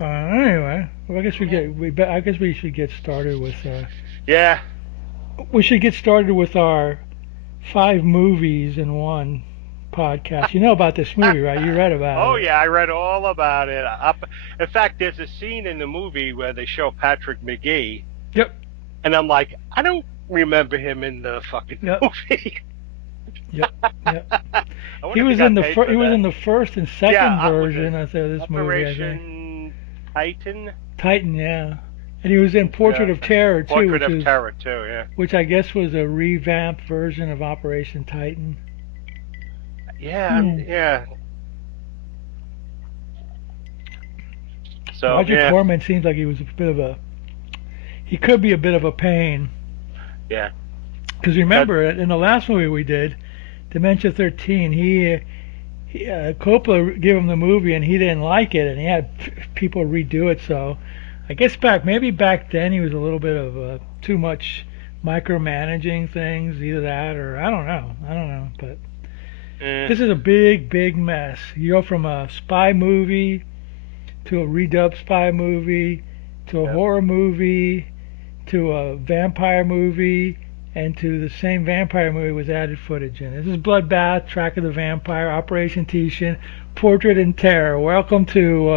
Anyway, well, I guess I guess we should get started with. Yeah. We should get started with our 5 movies in 1 podcast. You know about this movie, right? You read about Oh it. yeah, I read all about it. In fact, there's a scene in the movie where they show Patrick McGee, Yep. and I'm like, I don't remember him in the fucking Yep. movie. Yep. Yep. I wonder if he got paid He for was that. in the first and Yeah, second was it version of this movie, I think. Operation Titan? Titan, yeah. And he was in Portrait Yeah, of Terror too, Portrait of Terror too. Yeah, which I guess was a revamped version of Operation Titan. yeah, Hmm. yeah. So Roger yeah, Corman seems like he was a bit of a he could be a bit of a pain. yeah. Because That remember, in the last movie we did, Dementia 13, Coppola gave him the movie and he didn't like it, and he had people redo it. So I guess maybe back then he was a little bit of too much micromanaging things, either that or I don't know. But eh, this is a big, big mess. You go from a spy movie to a redubbed spy movie to a yeah. horror movie to a vampire movie and to the same vampire movie with added footage in it. This is Bloodbath, Track of the Vampire, Operation Tishin, Portrait in Terror. Welcome to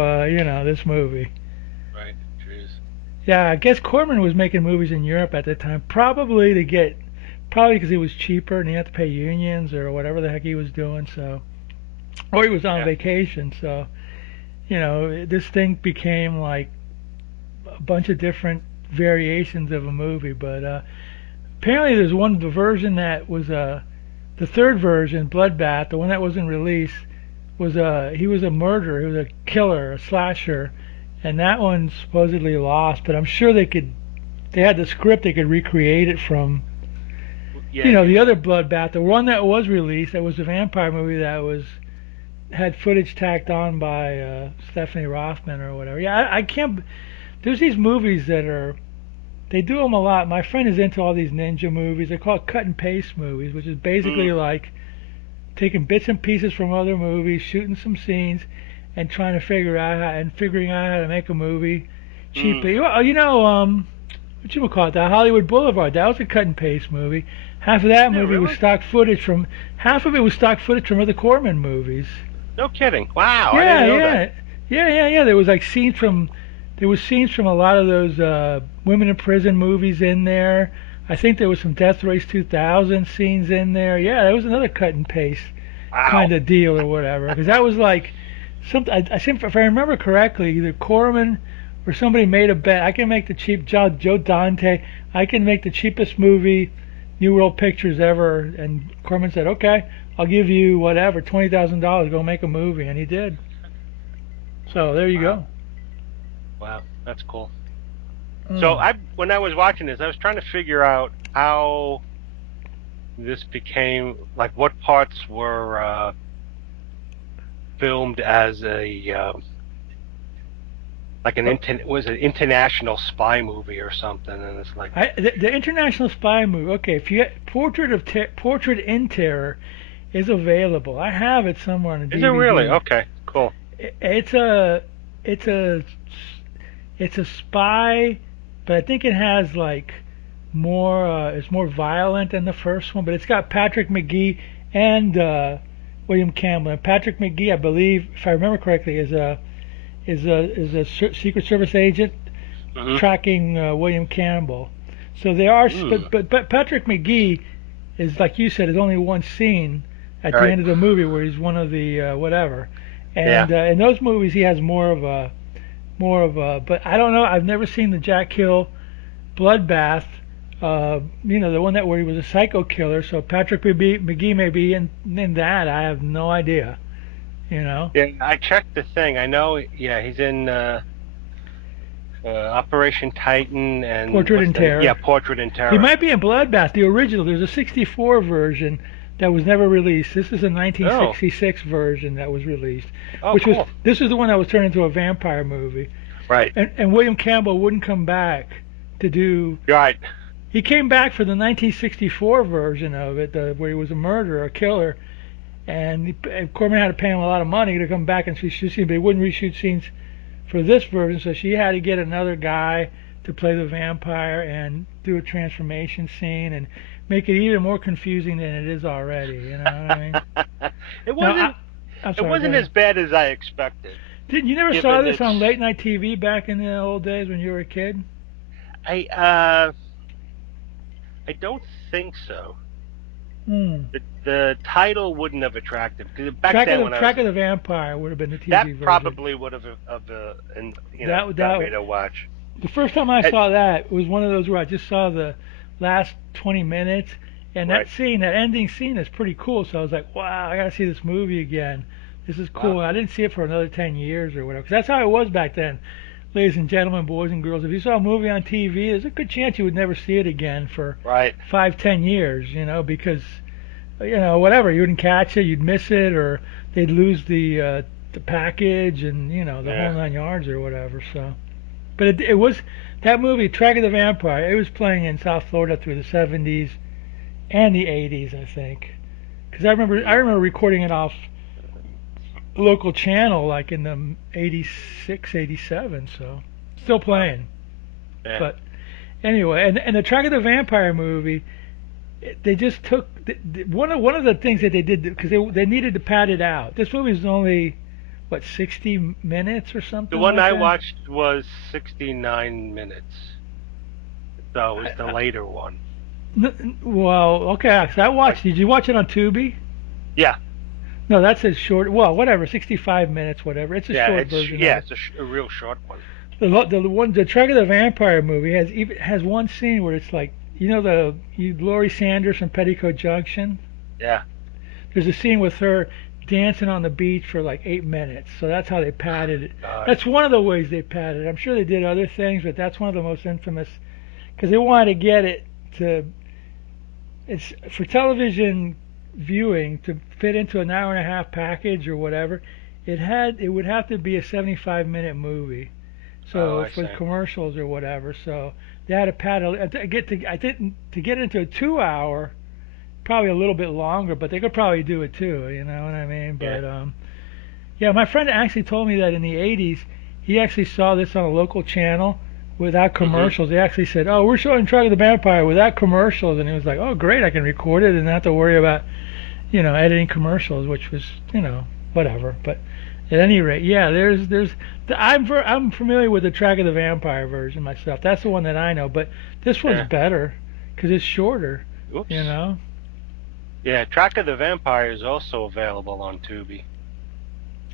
this movie. Right. Jeez. Yeah, I guess Corman was making movies in Europe at the time, probably because he was cheaper and he had to pay unions or whatever the heck he was doing. So, or he was on Yeah. vacation. So, this thing became like a bunch of different variations of a movie. But apparently, there's the version that was the third version, Bloodbath, the one that wasn't released, was he was a murderer, he was a killer, a slasher, and that one supposedly lost. But I'm sure they had the script, they could recreate it from, Yeah. the other Bloodbath, the one that was released, that was a vampire movie that was had footage tacked on by Stephanie Rothman or whatever. Yeah, I can't. There's these movies that are they do them a lot. My friend is into all these ninja movies. They're called cut and paste movies, which is Mm, basically like taking bits and pieces from other movies, shooting some scenes, and trying to figuring out how to make a movie mm. cheaply. Well, what you call it? The Hollywood Boulevard. That was a cut and paste movie. Half of that Yeah. movie was Really? stock footage from. Half of it was stock footage from other Corman movies. No kidding. Wow. I Yeah, didn't know that. yeah, yeah. There was like scenes from. There was scenes from a lot of those women in prison movies in there. I think there was some Death Race 2000 scenes in there. Yeah, that was another cut and paste kind Wow. of deal or whatever. Because that was like something. I think if I remember correctly, either Corman or somebody made a bet. I can make the cheap Joe Dante. I can make the cheapest movie New World Pictures ever. And Corman said, "Okay, I'll give you whatever, $20,000. Go make a movie," and he did. So there you Wow. go. Wow. That's cool. So Mm. when I was watching this, I was trying to figure out how this became like what parts were filmed as a like an was an international spy movie or something, and it's like, The International Spy movie. Okay, if you Portrait in Terror is available. I have it somewhere on a is it really? DVD. Okay, cool. It's a it's a it's a spy, but I think it has like more. It's more violent than the first one, but it's got Patrick McGee and William Campbell. And Patrick McGee, I believe, if I remember correctly, is a Secret Service agent Hmm. tracking William Campbell. So they are, Mm. but Patrick McGee is like you said, is only one scene at All the right. end of the movie where he's one of the whatever. Yeah. And in those movies, he has more of a. But I don't know. I've never seen the Jack Hill Bloodbath. The one that where he was a psycho killer. So Patrick McGee may be in that. I have no idea. You know. Yeah. I checked the thing. I know. Yeah, he's in Operation Titan and Portrait what's in the yeah Terror. Portrait in He Terror. might be in Bloodbath, the original. There's a '64 version that was never released. This is a Oh. 1966 version that was released, Oh, which was cool. this is the one that was turned into a vampire movie. Right. And William Campbell wouldn't come back to do. You're right. He came back for the 1964 version of it, where he was a murderer, a killer, and Corman had to pay him a lot of money to come back and shoot scenes, but he wouldn't reshoot scenes for this version, so she had to get another guy to play the vampire and do a transformation scene and make it even more confusing than it is already. You know what I mean? it Now, wasn't I'm it sorry. Go wasn't ahead. as bad as I expected, Didn't you never saw given this its on late night TV back in the old days when you were a kid? I uh I don't think so. Hmm. The title wouldn't have attracted because back then when I was Track of the Vampire would have been the that TV version. probably would have and got me That to watch. the first time I It, saw that was one of those where I just saw the last 20 minutes, and right. that scene, that ending scene, is pretty cool. So I was like, wow, I gotta see this movie again. This is Wow. cool. And I didn't see it for another 10 years or whatever. 'Cause that's how it was back then, ladies and gentlemen, boys and girls. If you saw a movie on TV, there's a good chance you would never see it again for Right. 5, 10 years. Because whatever, you wouldn't catch it, you'd miss it, or they'd lose the package, and the whole Yeah. 9 yards or whatever. So. But it was that movie, Track of the Vampire. It was playing in South Florida through the 70s and the 80s, I think. Because I Mm, remember recording it off a local channel like in the 86, 87. So still wow. playing. Yeah. But anyway, and the Track of the Vampire movie, they just took one of the things that they did because they needed to pad it out. This movie is only what 60 minutes or The something one like I that. watched was 69 minutes. So it was the I, later one. well, okay. So I Like watched. Did you watch it on Tubi? yeah. No, that's a short. Well, whatever, 65 minutes, whatever. It's a Yeah, short version of it. it's a real short one. The Track of the Vampire movie has one scene where it's like Laurie Sanders from Petticoat Junction. Yeah. There's a scene with her dancing on the beach for like 8 minutes. So that's how they padded it. God. That's one of the ways they padded it. I'm sure they did other things, but that's one of the most infamous because they wanted to get it to it's for television viewing to fit into an hour and a half package or whatever. It would have to be a 75-minute movie. Oh, So I for see. commercials or whatever, so they had to paddle I didn't to get into a 2 hour, probably a little bit longer, but they could probably do it too. You know what I mean? Yeah. But yeah, my friend actually told me that in the 80s he actually saw this on a local channel without Mhm. commercials. They actually said, "Oh, we're showing Track of the Vampire without commercials," and he was like, "Oh, great, I can record it and not have to worry about editing commercials," which was whatever. But at any rate, yeah, I'm familiar with the Track of the Vampire version myself. That's the one that I know, but this one's Yeah. better because it's shorter. You Oops. know, Yeah, Track of the Vampire is also available on Tubi.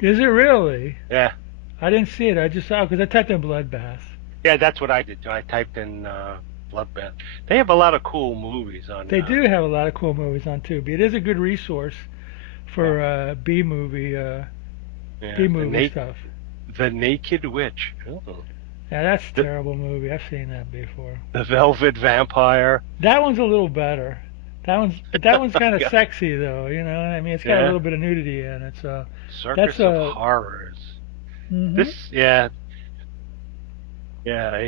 is it really? Yeah. I didn't see it. I just saw because I typed in Bloodbath. Yeah, that's what I did too. I typed in Bloodbath. They have a lot of cool movies on They do have a lot of cool movies on Tubi. It is a good resource yeah. for B Yeah, movie stuff. The Naked Witch. Oh. Yeah, that's a The terrible movie. I've seen that before. The Velvet Vampire. That one's a little better. That one's kind of sexy though. I mean, it's got a Yeah. little bit of nudity in it. So that's Circus of a. Horrors. Mhm. Yeah,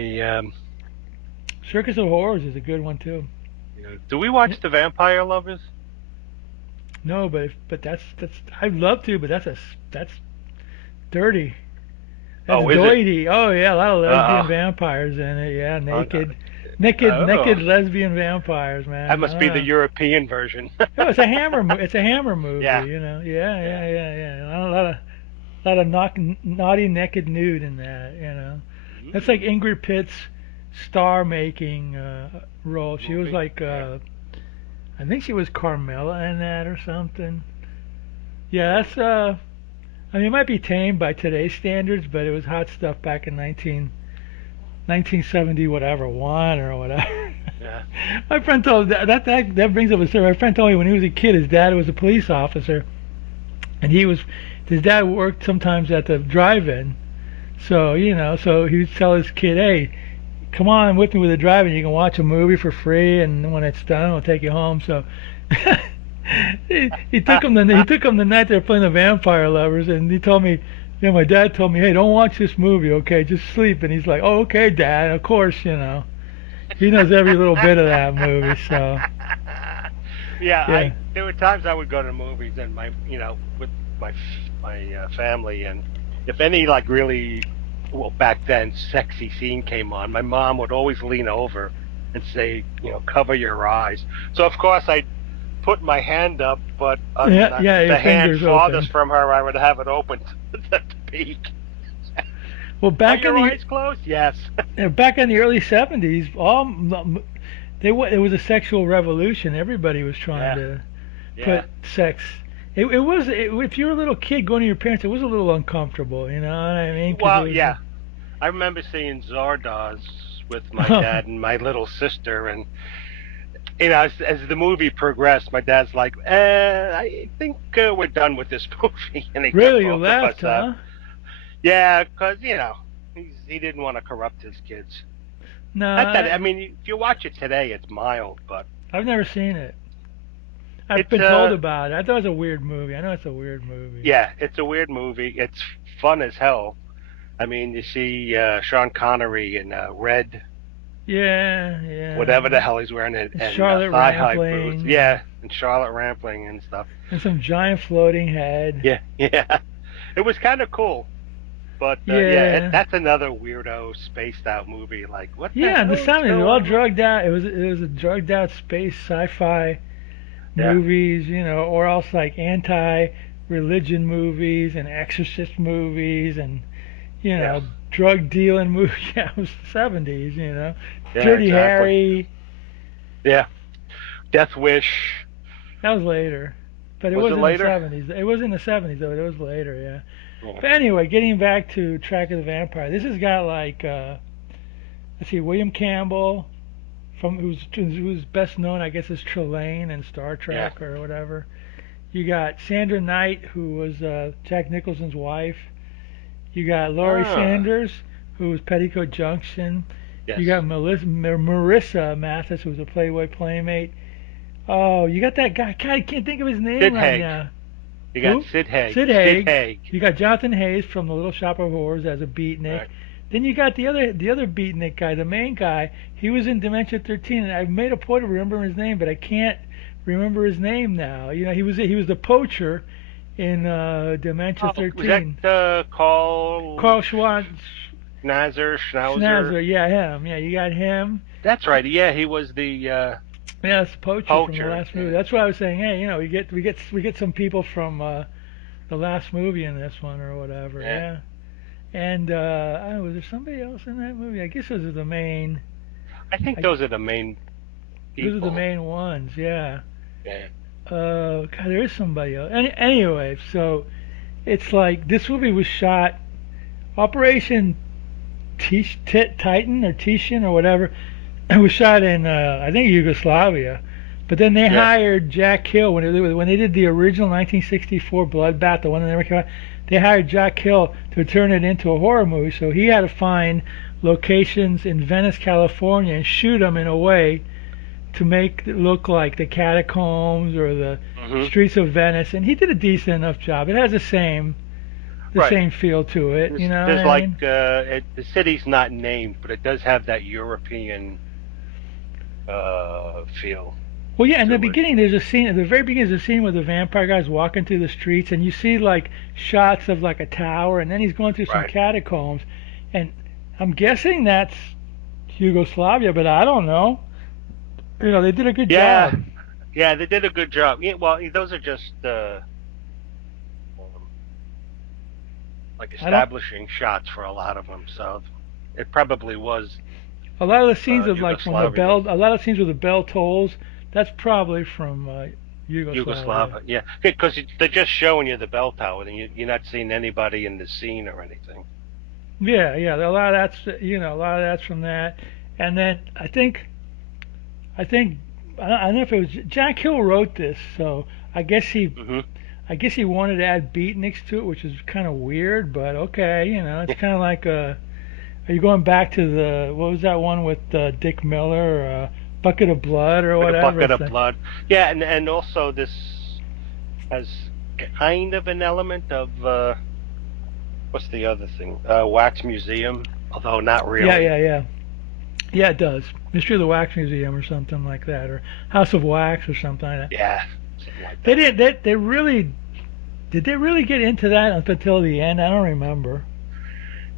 Circus of Horrors is a good one too. do we Yeah. watch The Vampire Lovers? No, but that's I'd love to, but that's dirty. That's Oh, is it? doity. Oh yeah, a lot of lesbian Uh, vampires in it. Yeah, uh, naked oh, lesbian vampires, that man. I must don't be the know. European version. Oh, it's a Hammer movie. Yeah, Yeah, yeah. yeah. A lot of naughty naked nude in that. That's like Mm, Ingrid Pitt's star making role. She was movie. like Yeah. I think she was Carmela in that or something. Yeah, Mm, that's I mean, it might be tame by today's standards, but it was hot stuff back in 1970 whatever one or whatever. yeah. My friend told that brings up a story. My friend told me when he was a kid, his dad was a police officer, and his dad worked sometimes at the drive-in. So he would tell his kid, "Hey, come on with me with the drive-in. You can watch a movie for free, and when it's done, we'll take you home." So he took him the night they were playing the Vampire Lovers, and he told me, my dad told me, "Hey, don't watch this movie, okay? Just sleep." And he's like, "Oh, okay, Dad. Of course, he knows every little bit of that movie." So Yeah, yeah, I there were times I would go to the movies with my family, and if any like really well, back then, sexy scene came on, my mom would always lean over and say, cover your eyes. So of course I put my hand up, but on Yeah, yeah, your the hand fingers open. farthest from her, I would have it open to peek. Well, Are your eyes closed? Yes. back in the early '70s, it was a sexual revolution. Everybody was trying Yeah. to Yeah. put sex. If you were a little kid going to your parents, it was a little uncomfortable. You know what I mean? Because it Well, was. yeah. I remember seeing Zardoz with my dad and my little sister, and as the movie progressed, my dad's like, I think we're done with this movie," and he got Really, you both of left, us out. huh? Yeah, because he didn't want to corrupt his kids. Not that, No, I mean, if you watch it today, it's mild, but I've never seen it. I've it's been told about it. I thought it was a weird movie. I know it's a weird movie. yeah, it's a weird movie. It's fun as hell. I mean, you see Sean Connery in red, Yeah, yeah. whatever the hell he's wearing, And and Charlotte thigh high boots. Rampling Yeah, and Charlotte Rampling and stuff. and some giant floating head. Yeah, yeah. It was kind of cool, but yeah, Yeah. that's another weirdo spaced out movie. Like, what the Yeah, in the hell is '70s, they're all going on? drugged out. It was a drugged out space sci-fi Yeah, movies, or else like anti-religion movies and exorcist movies and yeah, drug dealing movies. Yeah, it was the '70s. yeah, Dirty exactly. Harry. Yeah, Death Wish. That was later, but it Was was it in the later? '70s. It was in the '70s though. It was later, yeah. Yeah, But anyway, getting back to Track of the Vampire, this has got like let's see, William Campbell from who's best known, I guess, as Trelane in Star yeah. Trek or whatever. You got Sandra Knight, who was Jack Nicholson's wife. You got Laurie Ah, Sanders, who was Petticoat Junction. You yes. got Marissa Mathis, who was a Playboy Playmate. Oh, you got that guy. God, I can't think of his name Sid right Haig. now. You got Who? Sid Haig. Sid Sid Haig. Haig. You got Jonathan Hayes from The Little Shop of Horrors as a beatnik. Right. Then you got the other beatnik guy, the main guy. He was in Dementia 13, and I've made a point of remembering his name, but I can't remember his name now. He was the poacher in Dementia Oh, was that 13. Carl Carl Schwan Schnauzer? Schnauzer, yeah, him. Yeah, you got him. That's right. Yeah, he was the Yeah, that's the poacher from the poacher. last movie. Yeah, That's why I was saying, hey, we get some people from the last movie in this one or whatever. yeah. Yeah. And I don't know, was there somebody else in that movie? I guess those are the main. I think I, those are the main those are the people. main ones. Yeah. Yeah. God, there is somebody else. Anyway, so it's like this movie was shot Operation Titan or Titan or whatever. It was shot in I think Yugoslavia. But then they Yeah. hired Jack Hill when they did the original 1964 Bloodbath, the one that never came out. They hired Jack Hill to turn it into a horror movie, so he had to find locations in Venice, California, and shoot them in a way to make it look like the catacombs or the Hmm. streets of Venice, and he did a decent enough job. It has the Right. same feel to it, you know what There's I like mean? the city's not named, but it does have that European feel Well, yeah, in the to it. beginning, there's a scene. At the very beginning, there's a scene where the vampire guy's walking through the streets, and you see like shots of like a tower, and then he's going through some Right. catacombs, and I'm guessing that's Yugoslavia, but I don't know. They did a good Yeah. job. Yeah, they did a good job. Yeah, well, those are just um, like I don't. establishing shots for a lot of them. So it probably was A lot of the scenes of like when the Yugoslavia. bell, a lot of scenes where the bell tolls, that's probably from Yugoslavia. Yugoslavia, yeah, because they're just showing you the bell tower, and you're not seeing anybody in the scene or anything. Yeah, yeah. A lot of a lot of that's from that, and then I think I don't know if it was Jack Hill wrote this, so I guess he Hmm. I guess he wanted to add beatniks to it, which is kind of weird, but okay, it's kind of like are you going back to the what was that one with Dick Miller, Bucket of Blood or With a whatever? bucket It's of like, blood, yeah, and also this has kind of an element of what's the other thing? Wax museum, although not yeah, really. yeah, yeah, yeah, it does. Mystery of the Wax Museum or something like that, or House of Wax or something like that. Yeah, something like They that. did. They really did. They really get into that up until the end. I don't remember.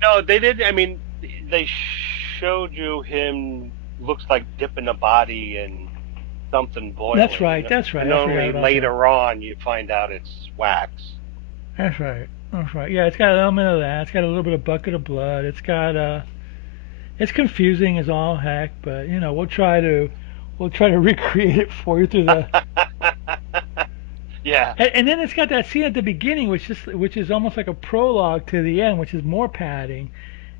No, they didn't. I mean, they showed you him looks like dipping a body in something That's boiling, right. and That's right. I forgot only about that. later on you find out it's wax. That's right. That's right. Yeah, it's got an element of that. It's got a little bit of bucket of blood. It's confusing as all heck, but we'll try to recreate it for you through the. Yeah, And then it's got that scene at the beginning, which is almost like a prologue to the end, which is more padding.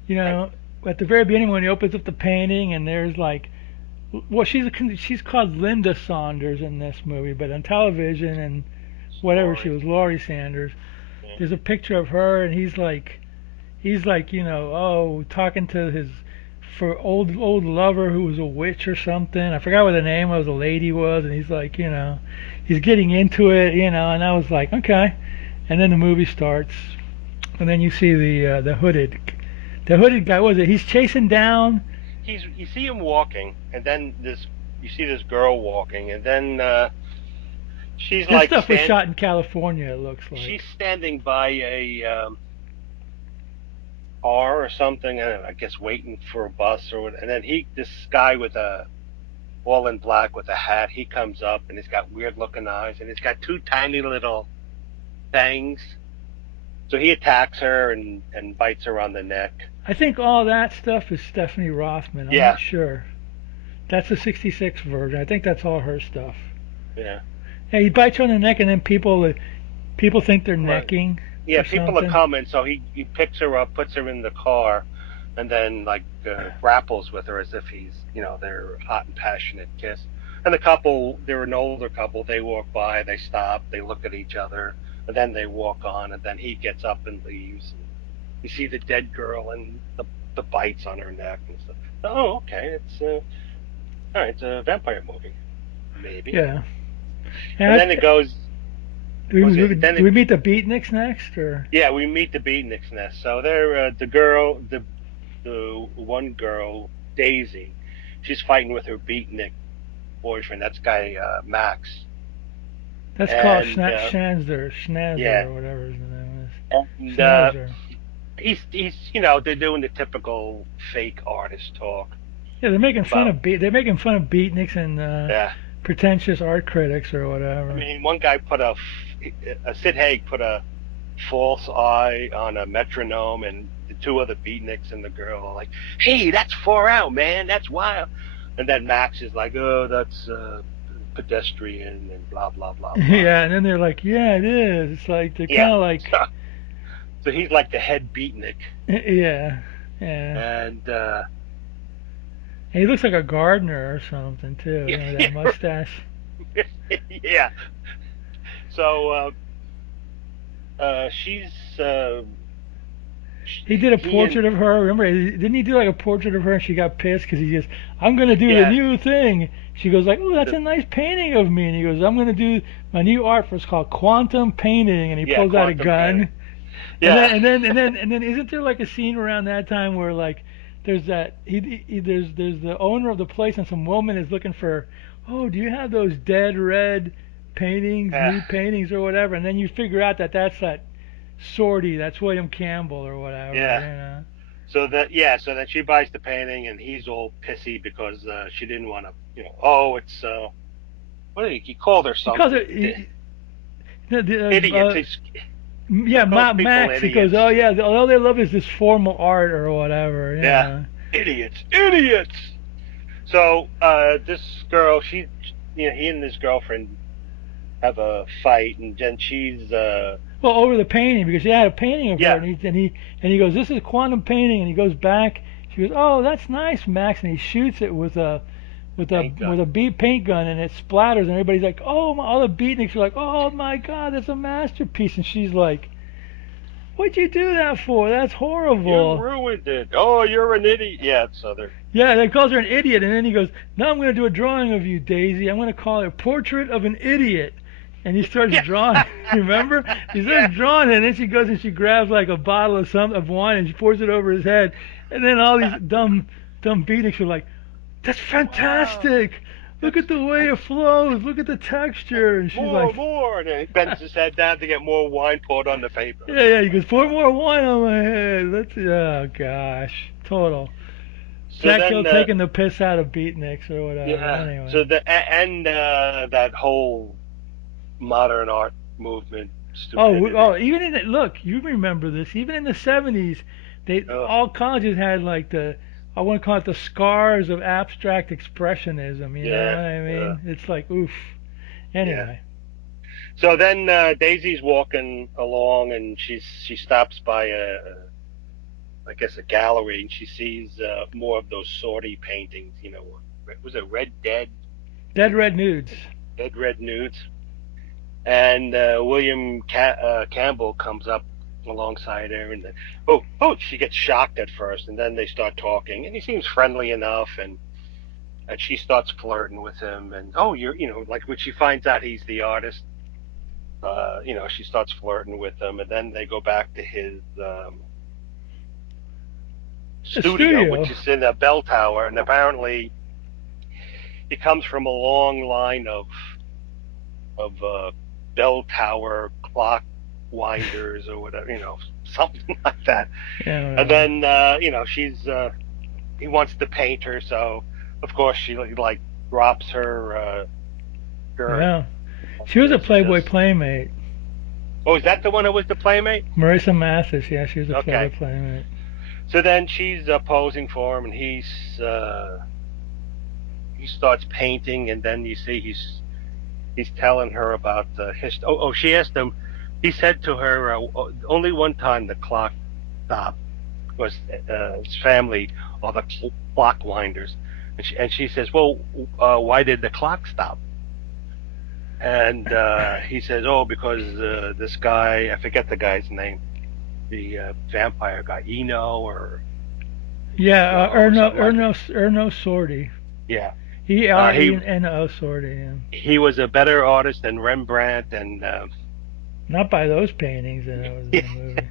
You right. know, at the very beginning when he opens up the painting and there's like, well, she's called Linda Saunders in this movie, but on television and whatever she Laurie. was, Laurie Sanders. Yeah. There's a picture of her, and he's like, talking to his for old lover who was a witch or something. I forgot what the name of the lady was, and he's like, he's getting into it, and I was like, okay. And then the movie starts, and then you see the hooded guy. Was it? He's chasing down. You see him walking, and then this you see this girl walking, and then she's This like stuff was shot in California. It looks she's like. standing by a car or something, and I guess waiting for a bus or what. And then this guy with a all in black with a hat, he comes up and he's got weird looking eyes, and he's got two tiny little fangs. So he attacks her and bites her on the neck. I think all that stuff is Stephanie Rothman. I'm Yeah, not sure. That's the '66 version. I think that's all her stuff. yeah. Yeah, he bites her on the neck, and then people think they're Well, necking yeah, or people are something. coming, so he picks her up, puts her in the car, and then like grapples with her as if he's their hot and passionate kiss. And the couple, they're an older couple. They walk by, they stop, they look at each other, and then they walk on. And then he gets up and leaves. And you see the dead girl and the bites on her neck and stuff. Oh, okay, it's all right. It's a vampire movie, maybe. Yeah. And And then it goes. Was it? Then do it we meet the beatniks next, or Yeah, we meet the beatniks nest. So they're the one girl, Daisy. She's fighting with her beatnik boyfriend. That's guy Max. that's called And Schnazzer yeah, or whatever his name is, and Schnauzer. he's they're doing the typical fake artist talk Yeah, about they're making fun of beatniks and yeah. pretentious art critics or I whatever. mean, one guy put a Sid Haig put a false eye on a metronome, and the two other beatniks and the girl are like, "Hey, that's 4 out, man. That's wild." And then Max is like, "Oh, that's pedestrian," and blah blah blah blah. Yeah, and then they're like, yeah, it is. It's like they're Yeah. kind of So, like, so he's like the head beatnik, yeah, yeah. and And he looks like a gardener or something too. yeah, With that mustache. yeah. So she's He did a he and portrait of her. Remember, didn't he do like a portrait of her and she got pissed because he goes, "I'm gonna do the yeah, new thing." She goes like, "Oh, that's the a nice painting of me." And he goes, "I'm gonna do my new art for it's called quantum painting." And he yeah pulls out a quantum painting. gun. Yeah, And then isn't there like a scene around that time where like there's that there's the owner of the place and some woman is looking for, oh, do you have those dead red paintings, yeah, nude paintings or whatever? And then you figure out that that's that Sorty, that's William Campbell or whatever, yeah. So then she buys the painting, and he's all pissy because she didn't want to, oh, it's what did he called her He calls something? it Idiots. He yeah, calls people Max. He goes, oh idiots. yeah, all they love is this formal art or whatever, Yeah, idiots, idiots. So this girl, he and his girlfriend have a fight, and then she's Well, over the painting because he had a painting of her, yeah, and he goes, "This is quantum painting," and he goes back. She goes, "Oh, that's nice, Max," and he shoots it paint gun. with a beat paint gun, and it splatters, and everybody's like, "Oh, all the beatniks are like, oh my God, that's a masterpiece," and she's like, "What'd you do that for? That's You horrible." ruined it. Oh, you're an idiot. Yeah, so they're Yeah, they calls her an idiot, and then he goes, "Now I'm going to do a drawing of you, Daisy. I'm going to call it a portrait of an idiot." And he starts yeah, drawing. Remember? He yeah. starts drawing, and then she goes and she grabs like a bottle of wine and she pours it over his head. And then all these dumb beatniks are like, "That's Wow. fantastic! Look at the way it flows. Look at the texture. And she's like, More, and then he bends his head down to get more wine poured on the paper. yeah, Oh yeah. He my goes, pour god! more wine on my head. Let's. Oh gosh, total. So Jack Hill then, taking the piss out of Beatniks or whatever. yeah. Anyway. So and that whole modern art movement Oh, stupidity. even in the, look, you remember this. Even in the '70s, they Oh all colleges had like the I want to call it the scars of abstract expressionism. You know yeah, what I mean? It's like oof. yeah. Anyway, So then Daisy's walking along, and she stops by I guess a gallery, and she sees more of those sortie paintings. Was it Red Dead, Dead Red Nudes. Dead Red Nudes? And William Campbell comes up alongside her, and oh, she gets shocked at first, and then they start talking, and he seems friendly enough, and she starts flirting with him, and oh, like when she finds out he's the artist, she starts flirting with him, and then they go back to his A studio, studio. which is in a bell tower, and apparently he comes from a long line of bell tower clock winders or whatever, something like that. Yeah, And whatever. then she's he wants to paint her, so of course she like drops her skirt. Yeah. She was a It's Playboy just playmate. oh, is that the one that was the playmate? Marissa Mathis. Yeah, she was a Playboy Okay, playmate. so then she's posing for him, and he starts painting, and then you see he's telling her about the history. Oh, she asked him. He said to her, only one time the clock stopped because his family are the clock winders, and she says, well, why did the clock stop? And he says, oh, because this guy, I forget the guy's name, the vampire guy, Eno or Yeah, no or something like that. Erno Sordi. Yeah, He R he E N O Sordi. Yeah. he was a better artist than Rembrandt, and Not by those paintings that was in the movie.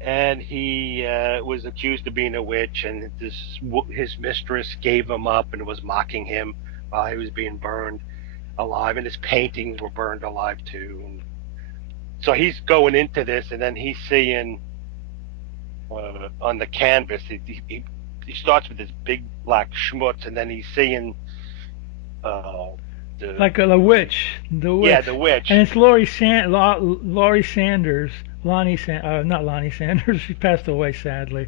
and he was accused of being a witch, and his mistress gave him up and was mocking him while he was being burned alive, and his paintings were burned alive too. And so he's going into this, and then he's seeing on the canvas. He starts with this big black schmutz, and then he's seeing uh, the Like a witch, the yeah, witch, the and witch. it's Laurie Sanders, not Lonnie Sanders. She passed away sadly.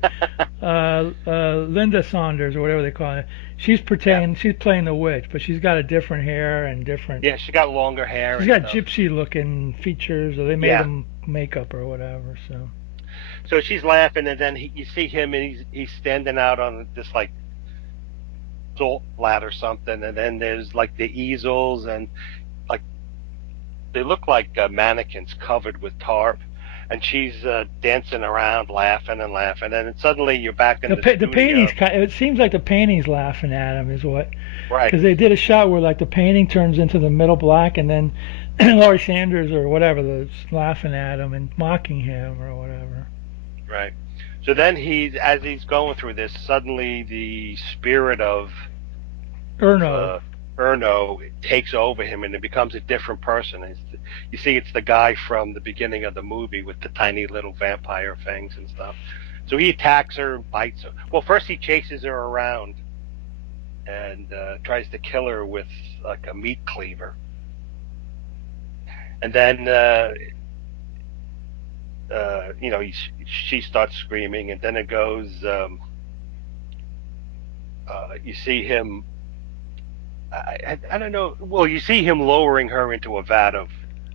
Linda Saunders or whatever they call it. Yeah, She's playing the witch, but she's got a different hair and different. yeah. She got longer hair She's and got stuff. gypsy looking features, or they made Yeah. them makeup or whatever. So So she's laughing, and then you see him, and he's standing out on this like salt flat or something, and then there's like the easels, and like they look like mannequins covered with tarp, and she's dancing around, laughing and laughing, and then suddenly you're back in the the paintings, studio. it seems like the painting's laughing at him, is what. Right, Because they did a shot where like the painting turns into the middle black, and then Laurie Sanders or whatever is laughing at him and mocking him or whatever. right. So then as he's going through this, suddenly the spirit of Erno. Erno takes over him, and it becomes a different person. You see, it's the guy from the beginning of the movie with the tiny little vampire fangs and stuff. So he attacks her and bites her. Well, first he chases her around and tries to kill her with like a meat cleaver, and then she starts screaming, and then it goes. You see him. I don't know. Well, you see him lowering her into a vat of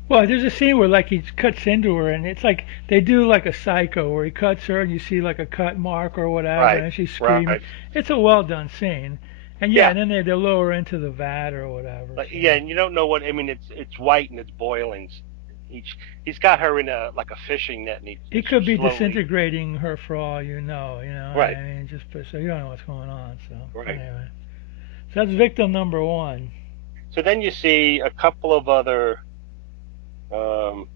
Well, there's a scene where like he cuts into her, and it's like they do like a Psycho where he cuts her, and you see like a cut mark or whatever, right, and she's screaming. right, It's a well done scene, and yeah, yeah. and then they lower her into the vat or whatever. Like, So yeah, and you don't know what I mean. It's white and it's boiling. He's got her in a like a fishing net, and he he's could be slowly disintegrating her for all you know. You know, right, I mean, so you don't know what's going on. So right. anyway, so that's victim number one. So then you see a couple of other. Um,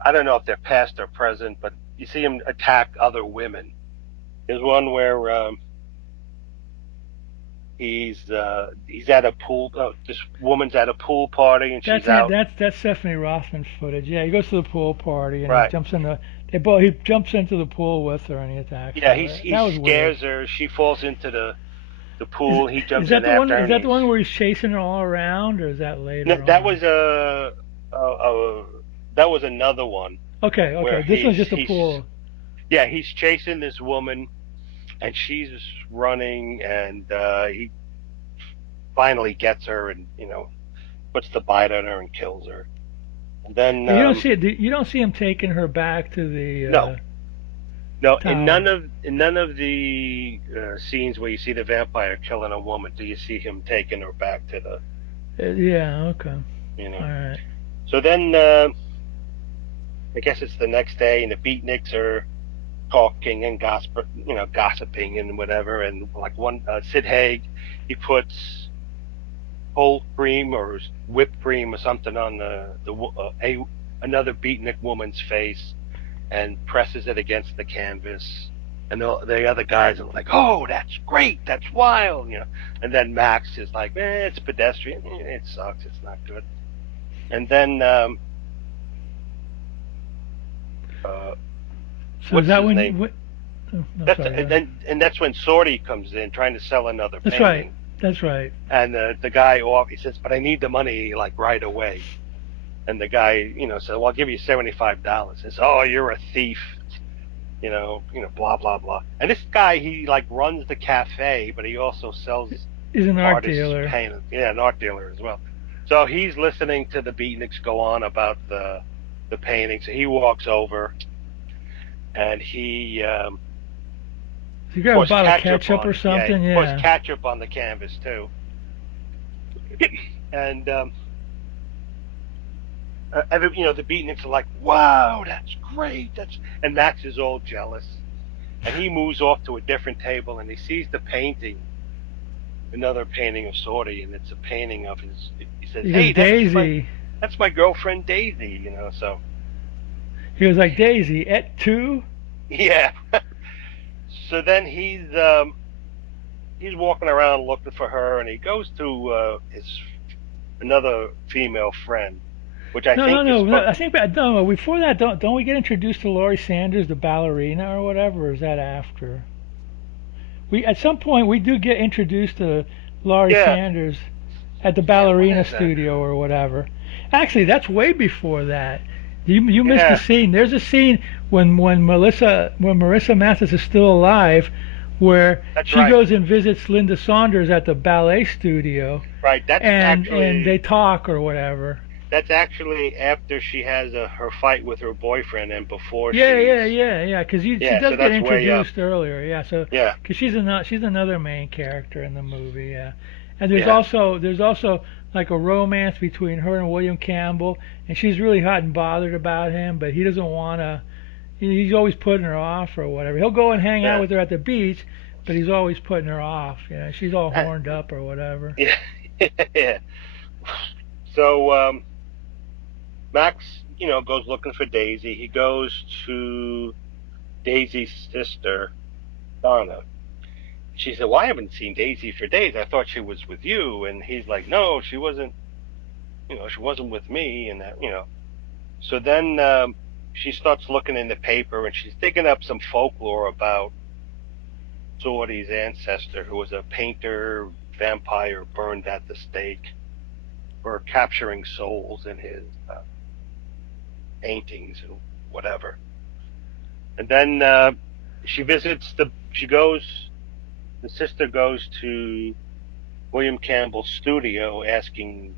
I don't know if they're past or present, but you see him attack other women. There's one where he's at a pool. This woman's at a pool party, and she's out. That's Stephanie Rothman footage. Yeah, he goes to the pool party and he Right. jumps in the they both he jumps into the pool with her and he attacks Yeah, her. he That was weird. scares her. She falls into the Is pool. He is jumps that in the one? after her, Is and that the one where he's chasing her all around, or is that no, later on? that was another one Okay, where okay. This one's just a he's pool. yeah, he's chasing this woman, and she's running, and he finally gets her, and puts the bite on her and kills her. And then Yeah, you don't see it. You don't see him taking her back to the no, no, tower. in none of the scenes where you see the vampire killing a woman do you see him taking her back to the Yeah. Okay. you know. All right. So then I guess it's the next day, and the beatniks are talking and gossiping and whatever. And like one Sid Haig, he puts whole cream or whipped cream or something on another beatnik woman's face and presses it against the canvas. And the other guys are like, "Oh, that's great, that's wild," And then Max is like, "It's pedestrian. It sucks. It's not good." And then uh, So is what's that his when name? you? What, oh, no, That's sorry. Go and ahead. then and that's when Sorty comes in trying to sell another That's right. painting, That's right. and the guy off he says, "But I need the money like right away." And the guy, said, "Well, I'll give you $75." Says, "Oh, you're a thief." Blah blah blah. And this guy, he like runs the cafe, but he also sells He's an art artists' dealer. paintings. Yeah, an art dealer as well. So he's listening to the beatniks go on about the paintings. So he walks over and he So you grab a pours bottle of ketchup ketchup or on. Yeah, he something. pours Yeah. ketchup on the canvas too. And the beatniks are like, "Wow, that's great." And Max is all jealous, and he moves off to a different table, and he sees the painting, another painting of Sorty, and it's a painting of his. He says, He goes "Hey, Daisy. that's my girlfriend Daisy." So He was like Daisy et tu. yeah. So then he's walking around looking for her, and he goes to his another female friend, which I No, no, think is no, no. supposed. I think no. Before that, don't we get introduced to Laurie Sanders, the ballerina, or whatever? Or is that after? We at some point we do get introduced to Laurie Yeah, Sanders at the yeah. When ballerina is that? studio or whatever. Actually, that's way before that. You missed the Yeah, scene. There's a scene when Marissa Mathis is still alive, where that's she right. goes and visits Linda Saunders at the ballet studio, Right. and they talk or whatever. That's actually after she has her fight with her boyfriend, and before Yeah, yeah, she's yeah, yeah. Because she yeah. does So get that's way up. introduced earlier. Yeah, so Yeah, because she's another main character in the movie. Yeah, and yeah, there's also like a romance between her and William Campbell, and she's really hot and bothered about him, but he doesn't want to. He's always putting her off or whatever. He'll go and hang out yeah, with her at the beach, but he's always putting her off. You know, she's all Uh, horned up or whatever. yeah, yeah. So Max, goes looking for Daisy. He goes to Daisy's sister, Donna. She said, "Well, I haven't seen Daisy for days. I thought she was with you." And he's like, "No, she wasn't. She wasn't with me." And that. So then she starts looking in the paper, and she's digging up some folklore about Sorty's ancestor, who was a painter vampire burned at the stake for capturing souls in his paintings and whatever. And then the sister goes to William Campbell's studio asking,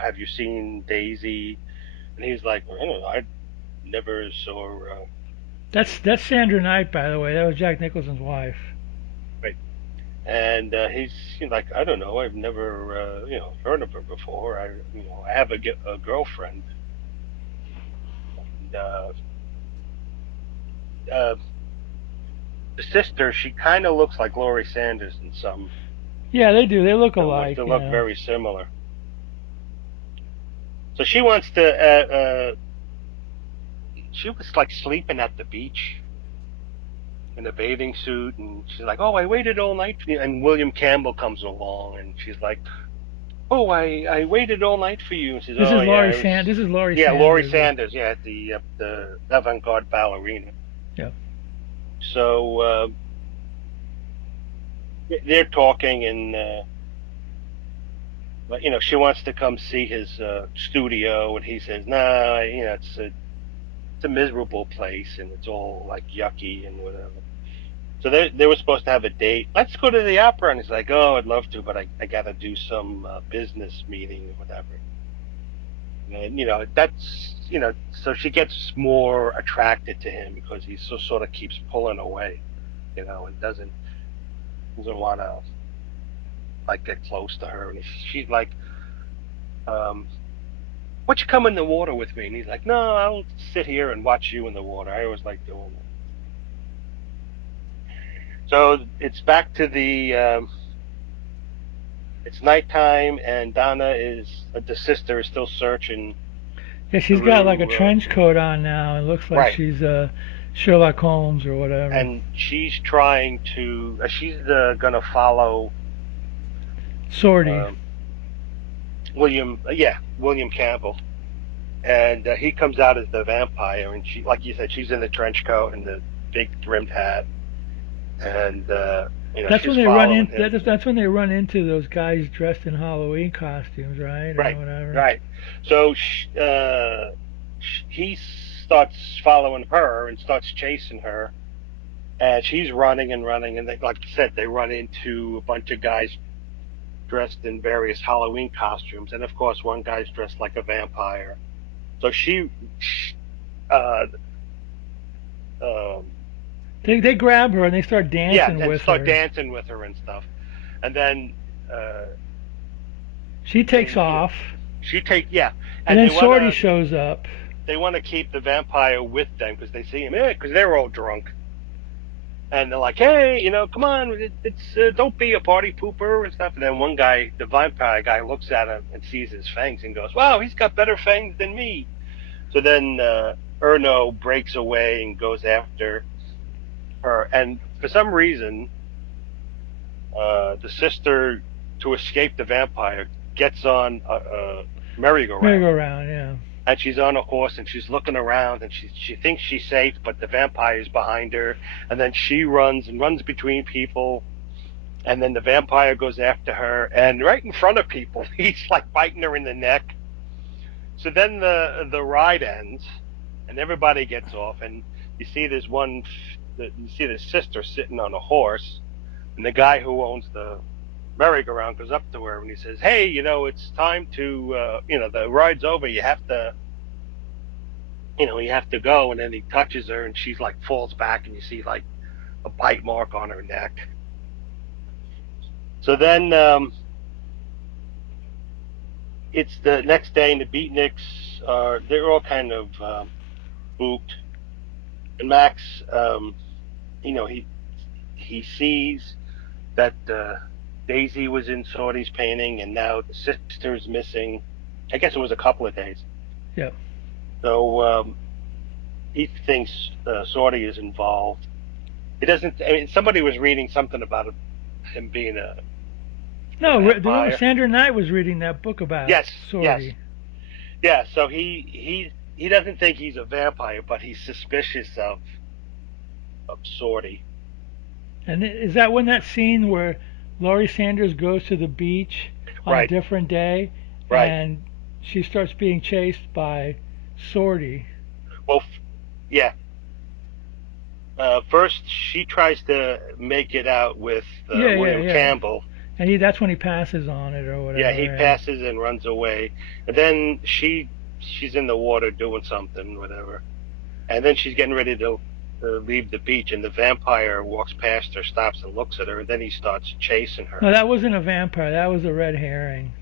have you seen Daisy? And he's like, "I don't know, I never saw her." That's Sandra Knight, by the way. That was Jack Nicholson's wife. Right. And he's like, "I don't know, I've never, heard of her before. I have a girlfriend." And uh, the sister, she kind of looks like Laurie Sanders in Yeah, they do. They look ways. alike. They You look know. very similar. So she was like sleeping at the beach, in a bathing suit, and she's like, "Oh, I waited all night for you." And William Campbell comes along, and she's like, "Oh, I waited all night for you." And she's, This "Oh is yeah, Laurie it was." Sand. This is Laurie Yeah, Laurie Sanders. Sanders. Yeah, the avant-garde ballerina. Yeah. So they're talking, and but she wants to come see his studio, and he says, "Nah, it's a miserable place, and it's all like yucky and whatever." So they were supposed to have a date. Let's go to the opera, and he's like, "Oh, I'd love to, but I got to do some business meeting or whatever." And so she gets more attracted to him because he so sort of keeps pulling away, and doesn't want to like get close to her. And she's like, um, "Why don't you come in the water with me?" And he's like, "No, I'll sit here and watch you in the water. I always like doing that." So it's back to it's nighttime, and the sister is still searching Yeah, she's got like a through, trench coat on now. It looks like right, she's Sherlock Holmes or whatever. and she's gonna follow Sortie. um, William Campbell, and he comes out as the vampire, and like you said, she's in the trench coat and the big brimmed hat, and That's when she's they run following in. him. That's when they run into those guys dressed in Halloween costumes, right, or Right, whatever. right. So he starts following her and starts chasing her, and she's running and running, and like you said, they run into a bunch of guys dressed in various Halloween costumes, and of course, one guy's dressed like a vampire. So uh, um, They grab her and they start yeah, dancing and with start her. dancing with her and stuff, and then uh, She takes they, off, yeah, and and then Sortie shows up. they want to keep the vampire with them because they see him, because they're all drunk. And they're like, "Hey, come on, it's don't be a party pooper and stuff." And then one guy, the vampire guy, looks at him and sees his fangs and goes, "Wow, he's got better fangs than me." So then Erno breaks away and goes after her. And for some reason, the sister, to escape the vampire, gets on a merry-go-round. Merry-go-round, yeah. And she's on a horse, and she's looking around, and she thinks she's safe, but the vampire is behind her. And then she runs between people, and then the vampire goes after her, and right in front of people, he's like biting her in the neck. So then the ride ends, and everybody gets off, and you see you see this sister sitting on a horse, and the guy who owns the merry-go-round goes up to her and he says, "Hey, it's time to, the ride's over. You have to go." And then he touches her, and she's like falls back, and you see like a bite mark on her neck. So then it's the next day, and the beatniks they're all kind of spooked. And Max, he sees that Daisy was in Sorty's painting, and now the sister's missing. I guess it was a couple of days. Yep. So he thinks Sorty is involved. He doesn't. I mean, somebody was reading something about him being a No, vampire. Sandra Knight was reading that book about Yes, yes, Sortie. yeah. So he doesn't think he's a vampire, but he's suspicious of Sorty. And is that when that scene where Laurie Sanders goes to the beach on a Right, different day right. and she starts being chased by Sortie? Well, yeah. First, she tries to make it out with Yeah, yeah, William yeah. Campbell. And that's when he passes on it or Yeah, he whatever. Yeah. passes and runs away, and then she's in the water doing something, whatever, and then she's getting ready to leave the beach, and the vampire walks past her, stops and looks at her, and then he starts chasing No, her. that wasn't a vampire. That was a red herring.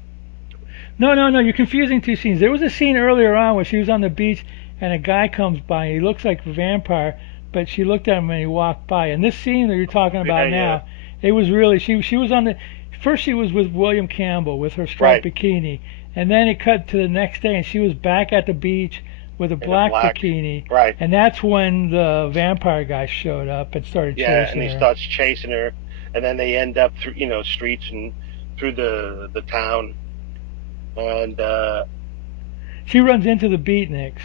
No, no, no. You're confusing two scenes. There was a scene earlier on where she was on the beach and a guy comes by. He looks like a vampire, but she looked at him and he walked by. And this scene that you're talking Yeah, about yeah, now, it was really she was on the first she was with William Campbell with her striped right. bikini, and then it cut to the next day and she was back at the beach with a in a black black. bikini, Right. and that's when the vampire guy showed up and started Yeah, and chasing he her. starts chasing her, and then they end up through streets and through the town, and She runs into the beatniks,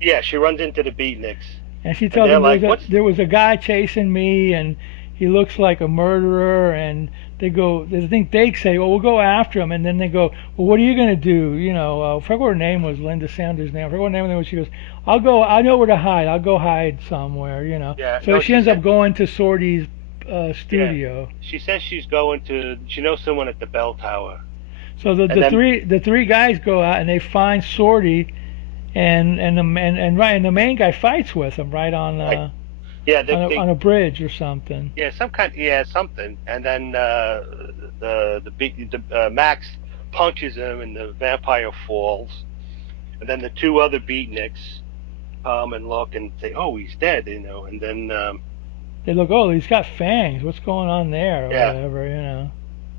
yeah, she runs into the beatniks, and she and tells they're them like, "What's there was a guy chasing me, and he looks like a murderer. And they think they say, well, we'll go after him, and then they go, well, what are you gonna do? I forget what her name was, Linda Sanders' name. I forget what her name was. She goes, I'll go. I know where to hide. I'll go hide somewhere. yeah?" So No, she she ends said, up going to Sorty's yeah, studio. she says she's going to. She knows someone at the bell tower, So the and the then three the three guys go out and they find Sorty, and the main guy fights with him right right, yeah, on a bridge or something. yeah, yeah, something, and then Max punches him, and the vampire falls, and then the two other beatniks come and look and say, "Oh, he's dead," and then They look, oh, he's got fangs. What's going on there, or yeah, whatever.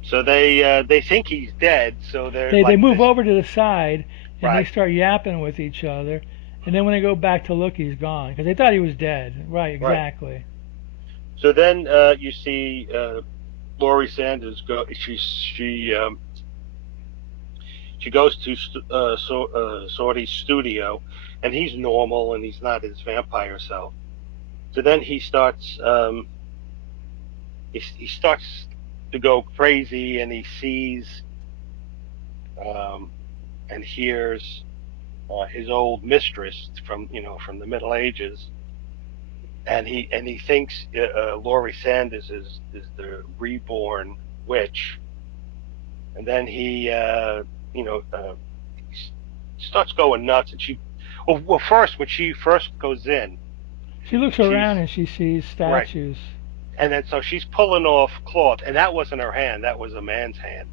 so they think he's dead, so they're They like move this, over to the side and they right, start yapping with each other. And then when they go back to look, he's gone because they thought he was dead. Right, right. exactly. So then you see Laurie Sanders go. She goes to Sorty's studio, and he's normal, and he's not his vampire self. So then he starts to go crazy, and he sees um, and hears his old mistress from the Middle Ages, and he thinks Laurie Sanders is the reborn witch, and then he you know starts going nuts, and well, first when she first goes in, She looks she's around and she sees right, statues. and then so she's pulling off cloth, and that wasn't her hand, that was a man's hand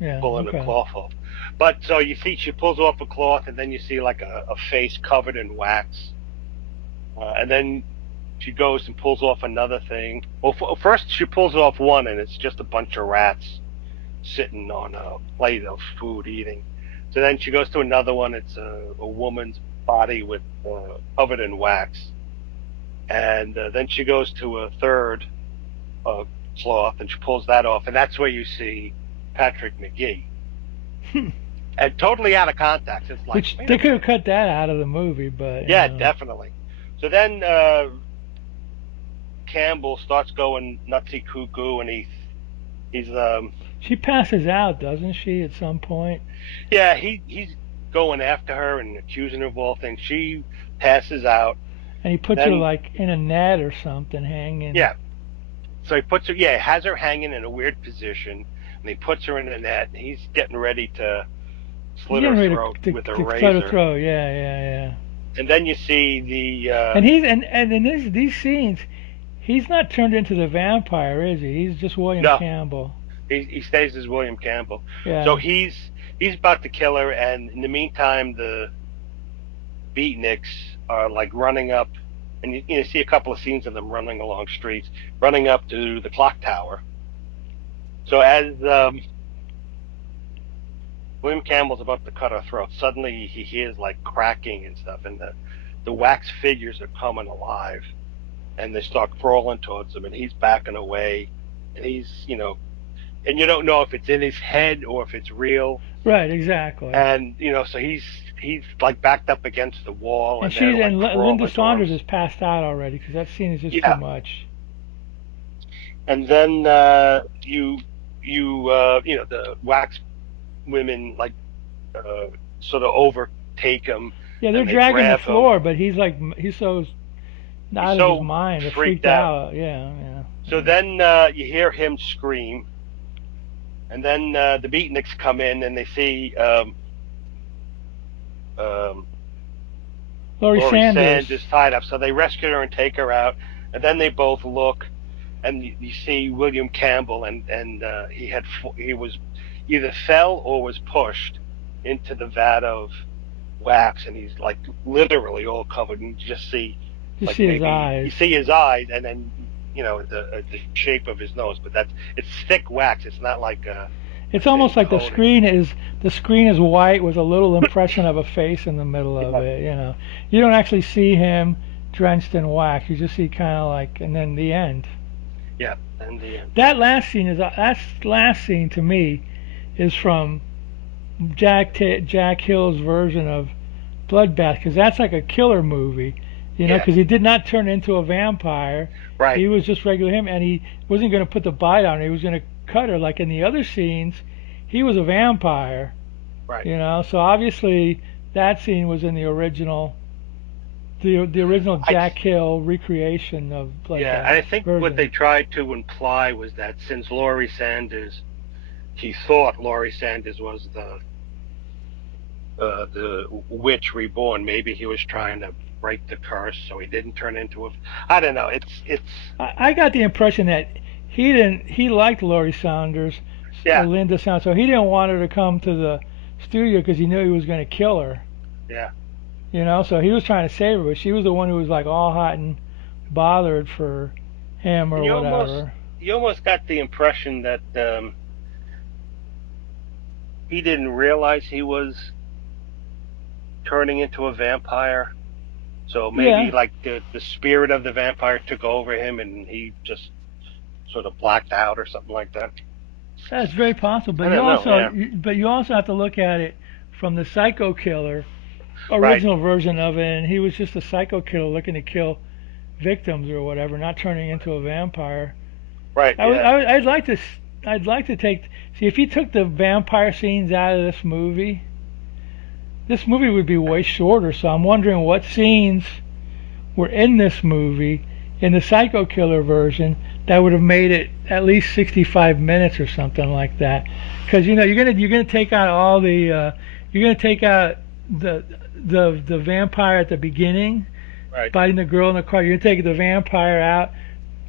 Yeah, pulling the okay. cloth off. But so you see she pulls off a cloth, and then you see like a face covered in wax, and then she goes and pulls off another thing. Well, first she pulls off one, and it's just a bunch of rats sitting on a plate of food eating. So then she goes to another one. It's a woman's body with covered in wax, and then she goes to a third uh, cloth, and she pulls that off, and that's where you see Patrick McGee, and totally out of context. It's like, Which wait they a could have minute, cut that out of the movie, but yeah, definitely. So then Campbell starts going nutsy cuckoo, and he's she passes out, doesn't she, at some point? yeah, he's going after her and accusing her of all things. She passes out, And he and puts her then like in a net or something, hanging. yeah, so he puts her, yeah, has her hanging in a weird position, and he puts her in a net, and he's getting ready to He's slit her getting ready throat with a to cut her razor. throat. Yeah, yeah. And then you see the And in these scenes, he's not turned into the vampire, is he? He's just William no, Campbell. he stays as William Campbell. So Yeah. he's about to kill her, and in the meantime, the beatniks are like running up, and you see a couple of scenes of them running along streets, running up to the clock tower. So as William Campbell's about to cut her throat, suddenly he hears like cracking and stuff, and the wax figures are coming alive, and they start crawling towards him, and he's backing away, and he's and you don't know if it's in his head or if it's real, Right, exactly. and so he's like backed up against the wall, And and they're like Linda crawling Saunders towards. is passed out already because that scene is just too Yeah, much. and then the wax women like uh, sort of overtake him, Yeah, they're and they dragging the grab him. floor, but he's so He's out of his so mind or freaked freaked out. out. Yeah, So yeah. then you hear him scream, and then the beatniks come in, and they see um, Laurie Laurie Sanders. Sands is tied up. So they rescue her and take her out, and then they both look, and you see William Campbell, and he was either fell or was pushed into the vat of wax, and he's like literally all covered, and you just see Just like see his maybe eyes. you see his eyes, and then the shape of his nose, but it's thick wax. It's not like It's the same almost like coating. the screen is white with a little impression of a face in the middle of Yeah, it. You don't actually see him drenched in wax. You just see kind of like, and then the end. yeah, and the end. That last scene to me is from Jack Hill's version of Bloodbath, because that's like a killer movie. Yeah, Because he did not turn into a vampire. right, He was just regular him, and he wasn't going to put the bite on her. He was going to cut her. Like in the other scenes, he was a vampire. right. So obviously that scene was in the original I Jack Hill recreation of Yeah, Bloodbath and I think what version. they tried to imply was that since Laurie Sanders, he thought Laurie Sanders was the witch reborn. Maybe he was trying to break the curse, so he didn't turn into a. I don't know. It's I got the impression that he liked Laurie Saunders, yeah, Linda Saunders, so he didn't want her to come to the studio because he knew he was going to kill her. yeah. So he was trying to save her, but she was the one who was like all hot and bothered for him And or whatever. you almost got the impression that he didn't realize he was turning into a vampire. So maybe Yeah, like the spirit of the vampire took over him, and he just sort of blacked out or something like that. that's very possible. I don't know. Yeah, But you also have to look at it from the Psycho Killer right, original version of it, and he was just a psycho killer looking to kill victims or whatever, not turning into a vampire. right. Yeah. I'd like to I'd like to take see if you took the vampire scenes out of this movie would be way shorter. So I'm wondering what scenes were in this movie in the Psycho Killer version that would have made it at least 65 minutes or something like that. Because you're gonna take out all the you're gonna take out the the vampire at the beginning Right, biting the girl in the car. You're gonna take the vampire out,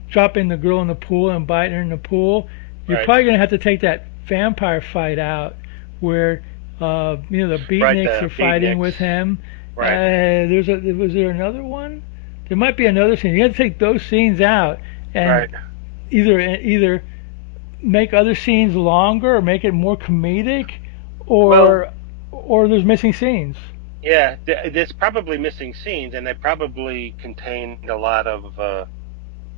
dropping the girl in the pool and biting her in the pool. You're right, probably gonna have to take that vampire fight out where the right. beatniks The are fighting beatniks. with him. Right, Was there another one? There might be another scene. You have to take those scenes out and right. either make other scenes longer or make it more comedic, Well, or there's missing scenes. yeah. There's probably missing scenes, and they probably contained a lot of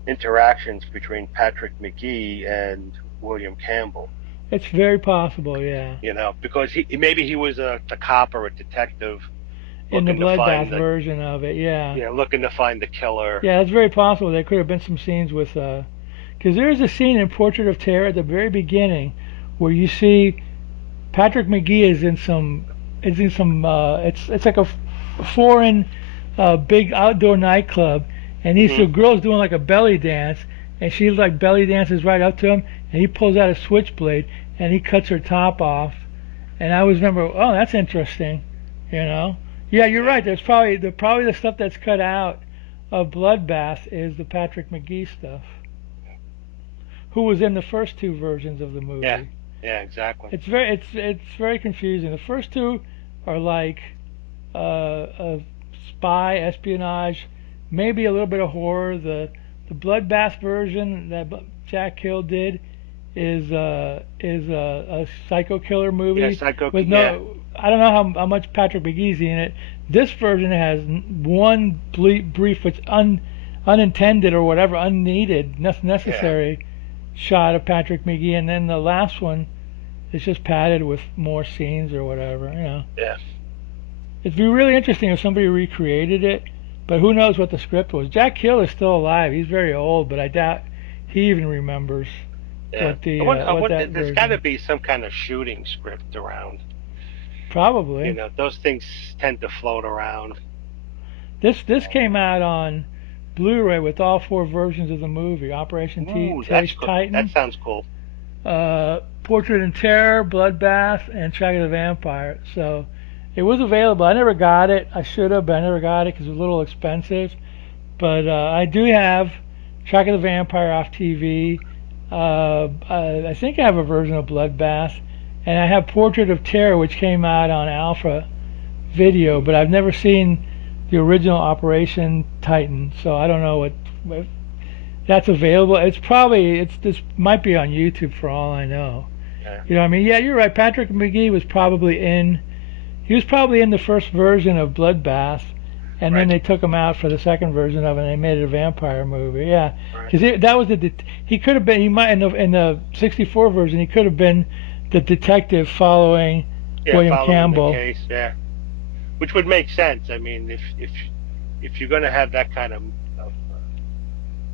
interactions between Patrick McGee and William Campbell. It's very possible, yeah. Because he maybe he was a cop or a detective In the looking to bloodbath find the version of it, yeah. looking to find the killer. Yeah, it's very possible there could have been some scenes with because there's a scene in Portrait of Terror at the very beginning where you see Patrick McGee is in some it's like a foreign big outdoor nightclub, and these Hmm. two girls doing like a belly dance, and she like belly dances right up to him, and he pulls out a switchblade and he cuts her top off, and I always remember, oh, that's interesting, you know. Yeah, you're Yeah. right. Probably the stuff that's cut out of Bloodbath is the Patrick McGee stuff, who was in the first two versions of the Yeah. movie. Yeah. Exactly. It's very confusing. The first two are like a spy espionage, maybe a little bit of horror. The Bloodbath version that Jack Hill did is a psycho killer Yeah. movie Psycho. with Yeah. no. I don't know how much Patrick McGee's in it. This version has one brief, which unintended or whatever, unneeded, Yeah. necessary shot of Patrick McGee, and then the last one is just padded with more scenes or whatever. Yeah. It'd be really interesting if somebody recreated it, but who knows what the script was. Jack Hill is still alive. He's very old, but I doubt he even remembers Yeah. I what wonder, that there's got to version. be some kind of shooting script around. Probably. Those things tend to float around. This came out on Blu-ray with all four versions of the movie: Operation Ooh, that's Taste cool. That Titan, sounds cool. Portrait in Terror, Bloodbath, and Track of the Vampire. So it was available. I never got it. I should have, but I never got it because it was a little expensive. But I do have Track of the Vampire off TV. I think I have a version of Bloodbath, and I have Portrait of Terror, which came out on Alpha Video, Hmm. but I've never seen the original Operation Titan, so I don't know what that's available. It's probably it's this might be on YouTube for all I know. Yeah. You know what I mean? Yeah, you're right. Patrick McGee was probably in. He was probably in the first version of Bloodbath, and then Right. they took him out for the second version of it, and they made it a vampire movie. Yeah, Right. because that was the he could have been he might in the '64 version he could have been the detective following Yeah, William following the Campbell. case. Yeah, which would make sense. I mean, if you're going to have that kind of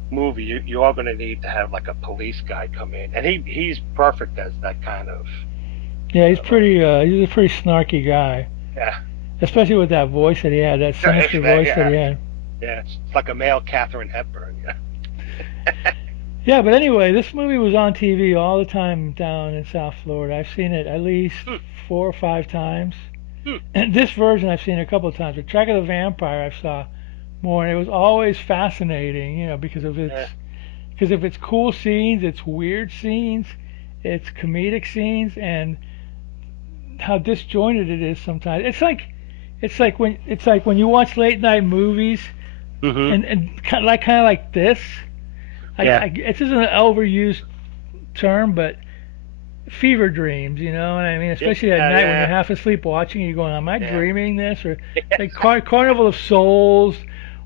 movie, you are going to need to have like a police guy come in, and he's perfect as that kind of. Yeah, Uh, he's a pretty snarky guy, yeah. especially with that voice that he had, that sinister voice that Yeah. he had. Yeah. It's like a male Catherine Hepburn. Yeah. Yeah, but anyway, this movie was on TV all the time down in South Florida. I've seen it at least Hmm, 4 or 5 times. hmm, And this version I've seen a couple of times. The Track of the Vampire I saw more, and it was always fascinating, yeah. because of its cool scenes, its weird scenes, its comedic scenes, and how disjointed it is sometimes. It's like when you watch late night movies Hmm. and kind of like this. Yeah. It's just an overused term, but fever dreams, you know what I mean? Yeah. Especially at night when you're Yeah. half asleep watching, you're going, "Am I Yeah. dreaming this?" Or like Yes. Carnival of Souls,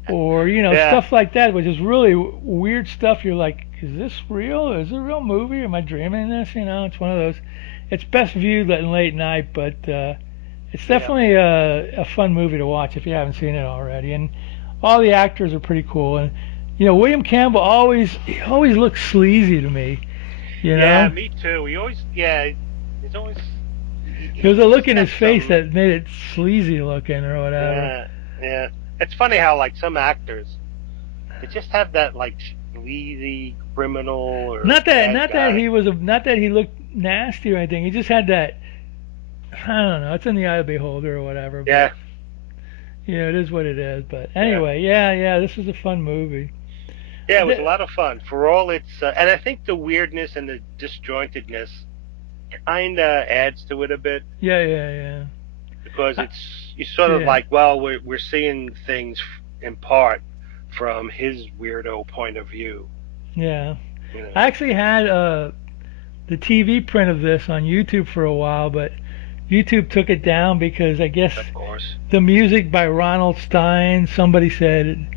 or Yeah. stuff like that, which is really weird stuff. You're like, "Is this real? Is it a real movie? Am I dreaming this?" It's one of those. It's best viewed in late night, but it's Yeah. definitely a fun movie to watch if you haven't seen it already. And all the actors are pretty cool. And William Campbell he always looks sleazy to me. You Yeah. know, Me too. He always. Yeah. He's always. there was a He's look just in got his face some. that made it sleazy looking or whatever. Yeah. Yeah. It's funny how like some actors they just have that like sleazy criminal or bad guy. Not that he looked nasty or anything. He just had that. I don't know. It's in the eye of the beholder or whatever. But Yeah. it is what it is. But Yeah. anyway, yeah. This was a fun movie. Yeah, it was a The- lot of fun for all its, and I think the weirdness and the disjointedness kind of adds to it a bit yeah. because I, you sort of yeah, like, well, we're seeing things in part from his weirdo point of view, yeah. you know. I actually had the TV print of this on YouTube for a while, but YouTube took it down because I guess Of course. the music by Ronald Stein. Somebody said,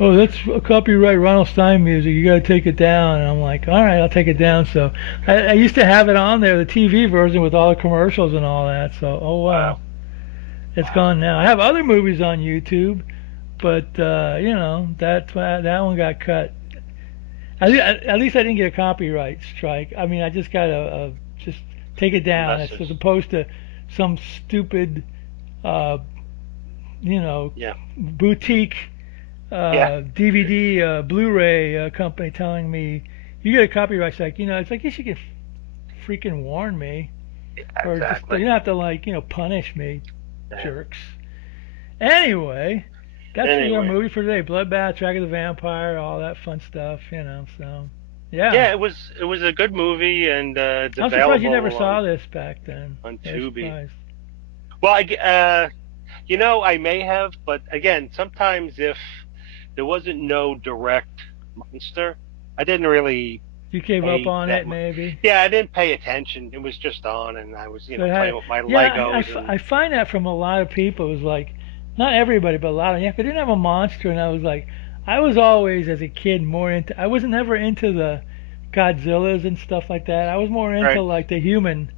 "Oh, Ugh. that's a copyright Ronald Stein music. You got to take it down." And I'm like, "All right, I'll take it down." So I used to have it on there, the TV version with all the commercials and all that. So oh Wow. well, it's Wow. gone now. I have other movies on YouTube, but that one got cut. At least I didn't get a copyright strike. I mean, I just got a just take it A down. As message. opposed to some stupid, uh, Yeah. boutique Yeah. DVD, Blu-ray company telling me you get a copyright strike. It's like you should get freaking warn me, or just you Exactly. don't have to like punish me, Yeah. jerks. Anyway, that's was our Anyway. movie for today. Bloodbath, Track of the Vampire, all that fun stuff. So yeah, Yeah, it was a good movie and it's I'm surprised you never available saw this back then. on Very Tubi. surprised. Well, I may have, but again, sometimes if there wasn't no direct monster, I didn't really You gave up pay on that it, much. maybe. Yeah, I didn't pay attention. It was just on, and I was, So it playing had, with my yeah, Legos and I find that from a lot of people. It was like, not everybody, but a lot of, yeah, if they didn't have a monster, and I was like, I was always, as a kid, more into, I was never into the Godzillas and stuff like that. I was more into right, like the human,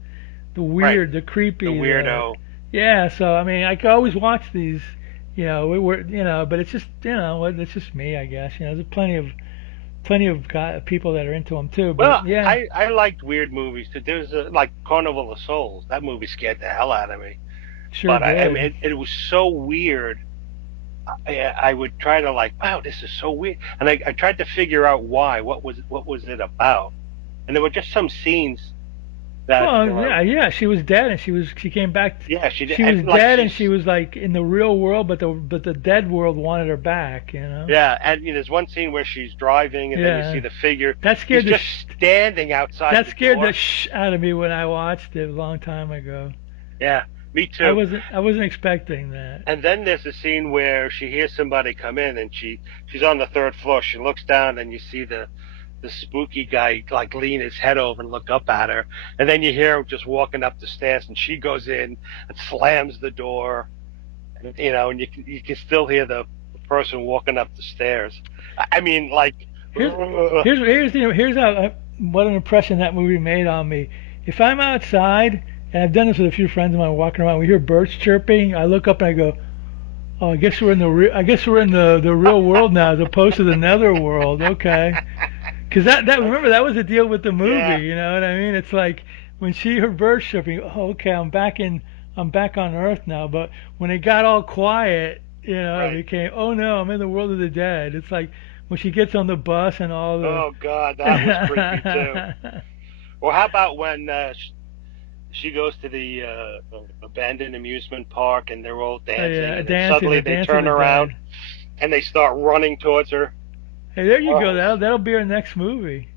the right, weird, the the creepy, weirdo. yeah. So, I mean, I could always watch these, we were, but it's just, it's just me, I guess. There's plenty of people that are into them too, but Well, yeah, I liked weird movies too. There was like Carnival of Souls. That movie scared the hell out of me. sure But I did. mean, it was so weird. I would try to like, wow, this is so weird, and I tried to figure out why. What was it about? And there were just some scenes that Well, yeah, she was dead, and she came back. yeah, she did. She was Like dead, and she's she was like in the real world, but the dead world wanted her back. yeah, and there's one scene where she's driving, and then you see Yeah, the figure. that He's scared just standing outside that the scared the door. out of me when I watched it a long time ago. Yeah, me too. I wasn't expecting that. And then there's a scene where she hears somebody come in, and she's on the third floor. She looks down, and you see the spooky guy like lean his head over and look up at her, and then you hear him just walking up the stairs, and she goes in and slams the door, and and you can still hear the person walking up the stairs. I mean, like, Here's here's how what an impression that movie made on me. If I'm outside and I've done this with a few friends of mine walking around, we hear birds chirping. I look up and I go, "Oh, I guess we're in the real world now, as opposed to the nether world." Okay, because that remember that was the deal with the movie. yeah, You know what I mean? It's like when she heard birds chirping. Oh, okay, I'm back on Earth now. But when it got all quiet, it right. became, oh no, I'm in the world of the dead. It's like when she gets on the bus and all the Oh God, that was creepy too. Or how about when she goes to the abandoned amusement park and they're all Oh dancing, yeah, and then dancing, suddenly the they dance of turn the around dead. and they start running towards her. Hey, there you go. Oh, That'll be our next movie.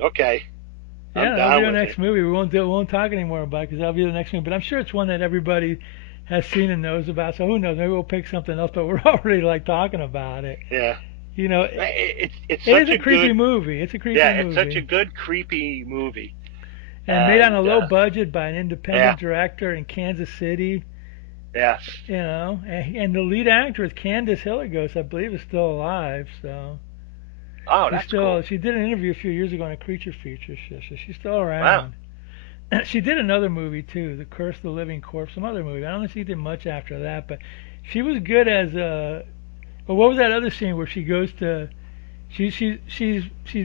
okay, I'm Yeah, that'll be down our with next it. movie. We won't talk anymore about it because that'll be the next movie. But I'm sure it's one that everybody has seen and knows about. So who knows? Maybe we'll pick something else. But we're already like talking about it. Yeah, You know, it's it is such a a creepy good movie. It's a creepy yeah, it's such a movie, good creepy movie, and made on a and low budget by an yeah, independent director in Kansas City. yeah. And the lead actress Candice Hilligos, I believe, is still alive. So Oh, that's cool. she did an interview a few years ago on a creature feature show, so she's still Wow. around. She did another movie too, The Curse of the Living Corpse, some other movie. I don't know if she did much after that, but she was good as a. Well, what was that other scene where she goes to? She's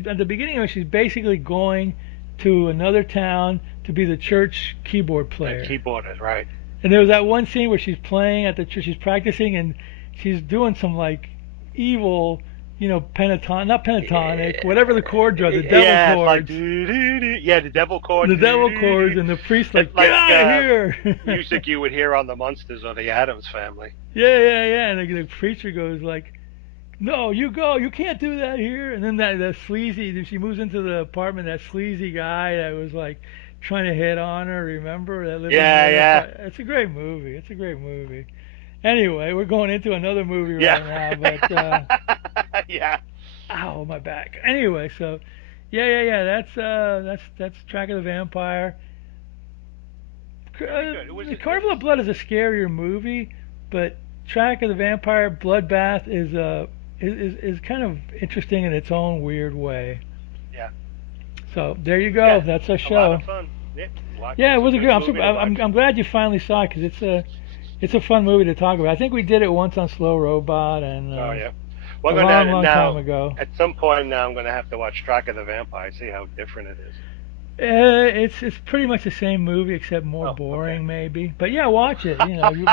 at the beginning of it. She's basically going to another town to be the church keyboard A player. keyboard is right. And there was that one scene where she's playing at the church. She's practicing and she's doing some like evil, not pentatonic, whatever the chords are, the devil Yeah, it's like chords. doo, doo, doo. Yeah, the devil chord. The Doo, devil doo, chords, doo. and the priest It's like, get like out of here. music you would hear on the Munsters or the Addams Family. Yeah. And the preacher goes like, no, you go, you can't do that here. And then that sleazy, she moves into the apartment. That sleazy guy that was like trying to hit on her. Remember that lived in Yeah, there? yeah, It's a great movie. It's a great movie. Anyway, we're going into another movie yeah, right now, but yeah. ow, my back. Anyway, so yeah. That's Track of the Vampire. Very good. It was Carnival of Blood is a scarier movie, but Track of the Vampire Bloodbath is kind of interesting in its own weird way. yeah, So there you go. yeah. That's our A lot show. of fun. Yeah, Yeah, it it's a was a good. good movie to watch. I'm glad you finally saw it because it's a fun movie to talk about. I think we did it once on Slow Robot and Oh yeah. Well, a I'm gonna long time now. ago. At some point now, I'm gonna have to watch Track of the Vampire. See how different it is. It's pretty much the same movie except more Oh, okay. boring maybe. But yeah, watch it.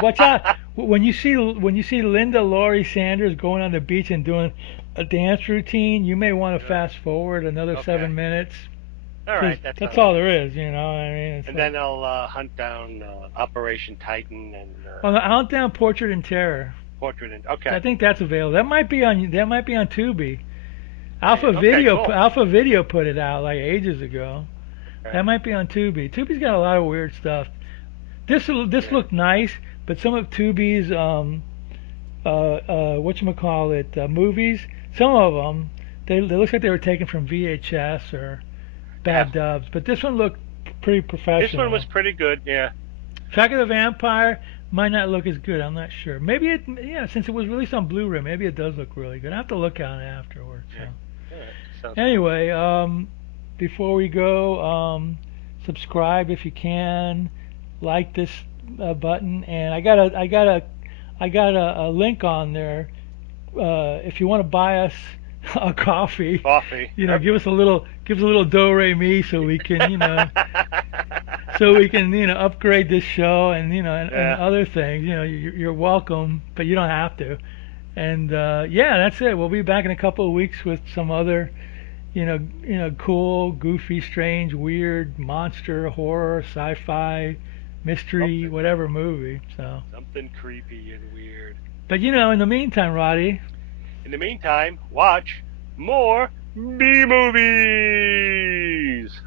Watch out when you see Linda Laurie Sanders going on the beach and doing a dance routine. You may want to Right. fast forward another Okay. 7 minutes All because right. That that's sounds all good. there is. I mean, it's And like then I'll hunt down Operation Titan and on the Outdown Portrait in Terror. Portrait. I Okay. think that's available. That might be on Tubi. Okay. Cool. Alpha Video put it out like ages ago. Okay. That might be on Tubi. Tubi's got a lot of weird stuff. This Yeah. looked nice, but some of Tubi's whatchamacallit movies, some of them they look like they were taken from VHS or Yeah. bad dubs, but this one looked pretty This one was professional. pretty good. Yeah. Track of the Vampire might not look as good. I'm not sure. Maybe since it was released on Blu-ray, maybe it does look really good. I have to look at it afterwards. So Yeah. All right. Sounds good. anyway, before we go, subscribe if you can, like this button, and I got a link on there. If you want to buy us a coffee, Coffee. Yep. give us a little do re mi so we can upgrade this show and and Yeah. other things. You're welcome, but you don't have to. And yeah, that's it. We'll be back in a couple of weeks with some other cool, goofy, strange, weird, monster, horror, sci-fi, mystery, Something. whatever movie. So, Something creepy and weird. but in the meantime, Roddy, In the meantime, watch more B movies.